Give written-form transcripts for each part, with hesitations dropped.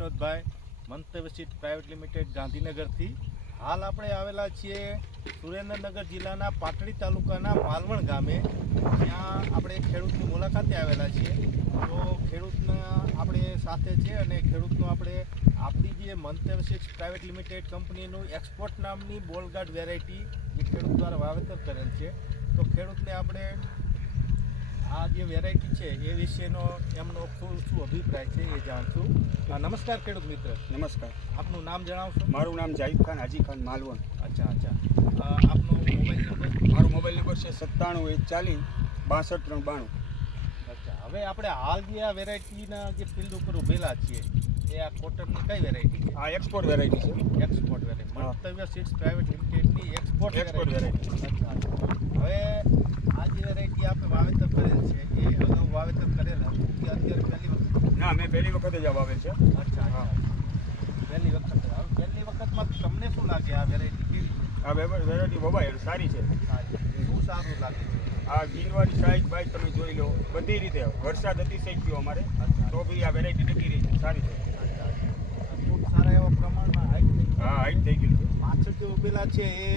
વિનોદભાઈ, મંતવ્ય seed private limited, ગાંધીનગરથી. હાલ આપણે આવેલા છીએ સુરેન્દ્રનગર જિલ્લાના પાટડી તાલુકાના માલવણ ગામે. ત્યાં આપણે ખેડૂતની મુલાકાતે આવેલા છીએ. તો ખેડૂતના આપણે સાથે છે અને ખેડૂતનો આપણી જે મંતવ્ય સીડ્સ પ્રાઇવેટ લિમિટેડ કંપનીનું એક્સપોર્ટ નામની બોલગાર્ડ વેરાયટી જે ખેડૂત દ્વારા વાવેતર કરેલ છે. તો ખેડૂતને આપણે આ જે વેરાયટી છે એ વિશેનો એમનો શું અભિપ્રાય છે એ જાણશું. નમસ્કાર ખેડૂત મિત્ર. નમસ્કાર. આપનું નામ જણાવશો? મારું નામ જાહિદ ખાન હાજી ખાન, માલવણ. અચ્છા. આપનો મોબાઈલ નંબર? મારો મોબાઈલ નંબર છે 97 140 62 392. અચ્છા. હવે આપણે હાલ જે આ વેરાયટીના જે ફિલ્ડ ઉપર ઉભેલા છીએ એ આ કોટનની કઈ વેરાયટી છે? આ એક્સપોર્ટ વેરાયટી છે. એક્સપોર્ટ વેરાયટી, મંતવ્ય સીડ્સ પ્રાઇવેટ લિમિટેડની એક્સપોર્ટ વેરાયટી. અચ્છા. હવે આ જે વેરાયટી આપણે વાવેતર કરેલ છે એ અગાઉ વાવેતર કરેલ હતું કે અત્યારે પહેલી વખત? ના, મેં પહેલી વખત જ આ વાવેલ છે. અચ્છા. પહેલી વખત. હવે પહેલી વખતમાં તમને શું લાગે આ વેરાયટી કેવી? આ વેરાયટી વવાય સારી છે. શું સારું લાગે છે? આ ગીરવાળી સાઈઝ બાઈઝ તમે જોઈ લો, બધી રીતે. વરસાદ અતિશય ગયો અમારે, તો બી આ વેરાયટી ટકી રહી છે, સારી છે. ખૂબ સારા એવા પ્રમાણમાં હાઈટ થઈ. હા, હાઈટ થઈ ગયું છે. પાછળ જે ઉભેલા છે એ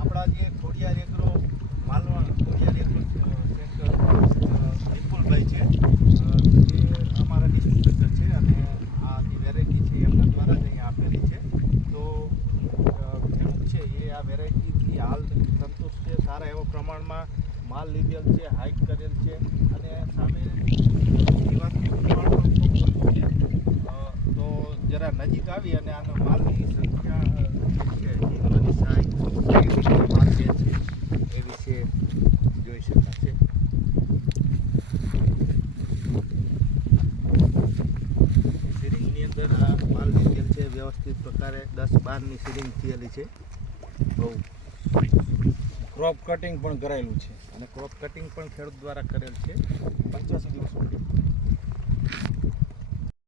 આપણા જે ખોડિયાર એગ્રો માલવણ ખોડિયાર એગ્રો વિપુલભાઈ છે, એ અમારા ડિસ્ટ્રીબ્યુટર છે અને આ જે વેરાયટી છે એમના દ્વારા જ અહીંયા આપેલી છે. તો ખેડૂત છે એ આ વેરાયટીથી હાલ સંતુષ્ટ છે. સારા એવા પ્રમાણમાં માલ લીધેલ છે, હાઈટ કરેલ છે અને સામે જીવાતનું પ્રમાણ પણ ખૂબ વધુ છે. તો જરા નજીક આવી અને આનો માલની સંખ્યા છે, જીવનની સાઈઝ કેવી રીતે માલ છે એ વિશે જોઈ શકાશે. સિરિંગની અંદર આ માલ લીધેલ છે વ્યવસ્થિત પ્રકારે 10-12ની સિરિંગ થયેલી છે. બહુ ક્રોપ કટિંગ પણ કરાયેલું છે અને ક્રોપ કટિંગ પણ ખેડૂત દ્વારા કરેલ છે. 85 દિવસ.